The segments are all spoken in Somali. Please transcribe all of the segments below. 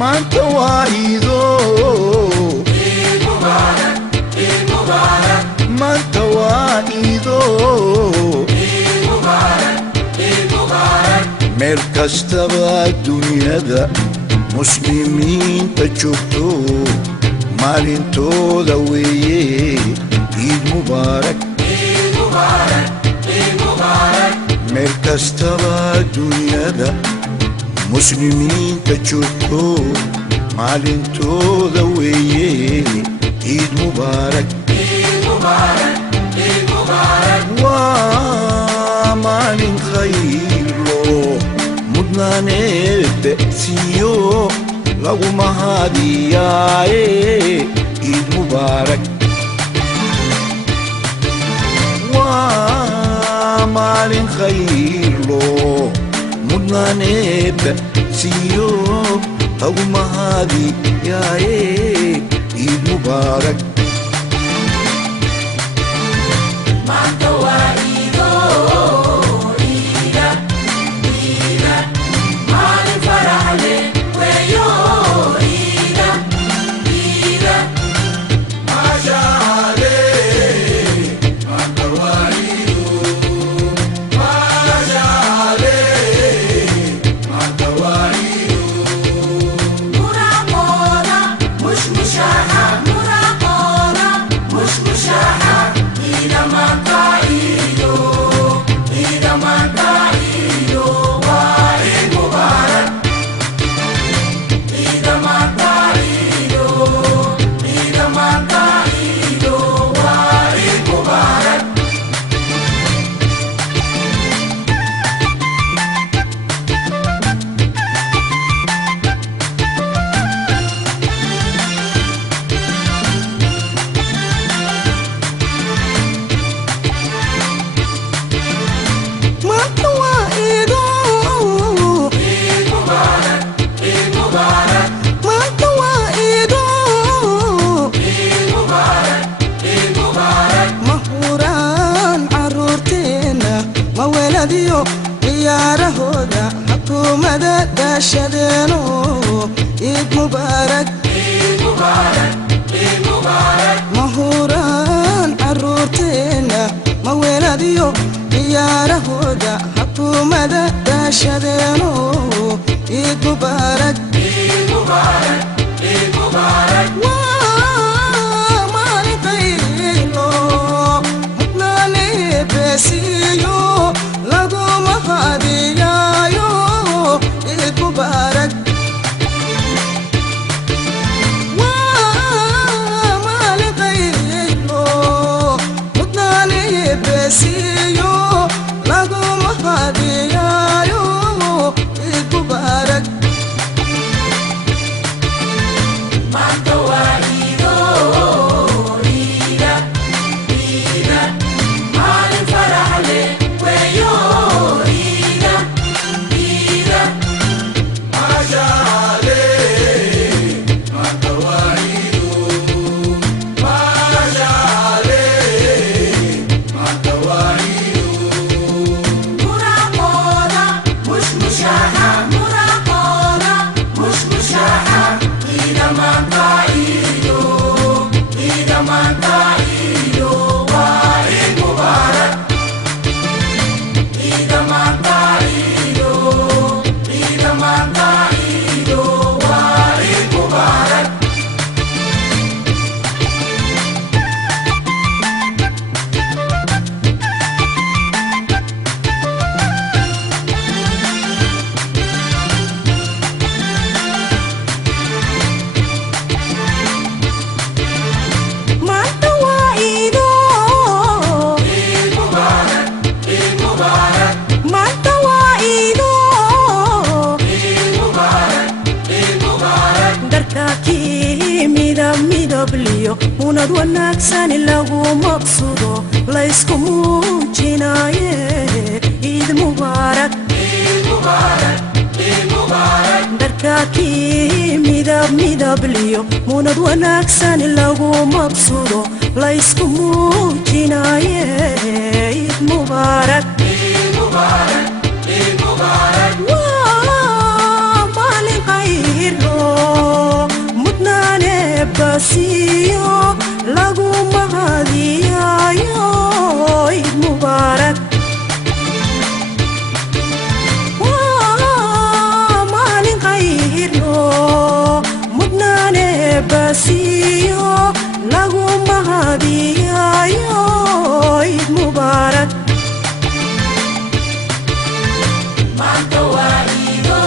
ما توعيدو عيد مبارك عيد مبارك ما توعيدو عيد مبارك عيد مبارك مركز تبع الدنيا ذا مسلمين تشوفتو مالنتو ذويه عيد مبارك عيد مبارك عيد مبارك مركز تبع الدنيا ذا مسلمين تشوفو مالنتو ذويه عيد مبارك عيد مبارك عيد مبارك ومال خير له مدنا نبتسيو لو ما هادي عيد مبارك ومال خير له مدنا نبتسيو لو ما هادي عيد مبارك ciyaarahooda xukuumada daashadeeno ciid mubaarak ciid mubaarak ciid mubaarak mahuraan caruurteena ma weeladiyo ciyaarahooda xukuumada daashadeeno ciid mubaarak ciid mubaarak ciid mubaarak maalin qaylo mudnaane beesiyo laguma hadiyayo ciid mubaarak maalin qaylo mudnaane beesiyo laguma hadiyayo ciid mubaarak unad wanaagsan lagu maqsudo la isku muujinaye ciid mubaarak ciid mubaarak ciid mubaarak darkaakii midab liyo unad wanaagsan lagu maqsudo la isku muujinaye ciid mubaarak ciid mubaarak ciid mubaarak waa maalin khayr eebbasiiyo lagu mahadiyaayo ciid mubaarak waa maalin khayro mudnaan eebbasiiyo lagu mahadiyaayo ciid mubaarak maanta waa ciido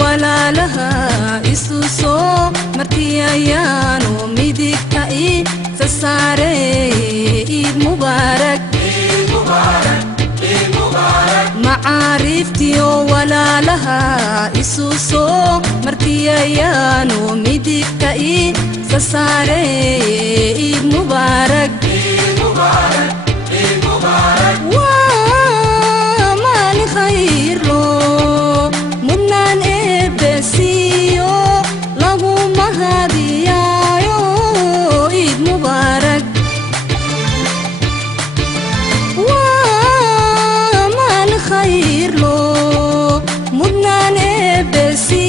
walaalaha isu soo martiyayaano midigta i sasaare ciid mubaarak macaariftiyo walaalaha isu soo martiyayaano midigta i sasaare ciid mubaarak waa maalin khayro mudnaan eebbasiiyo lagu mahadiyaayo ciid mubaarak waa maalin khayro mudnaan eebbasiiyo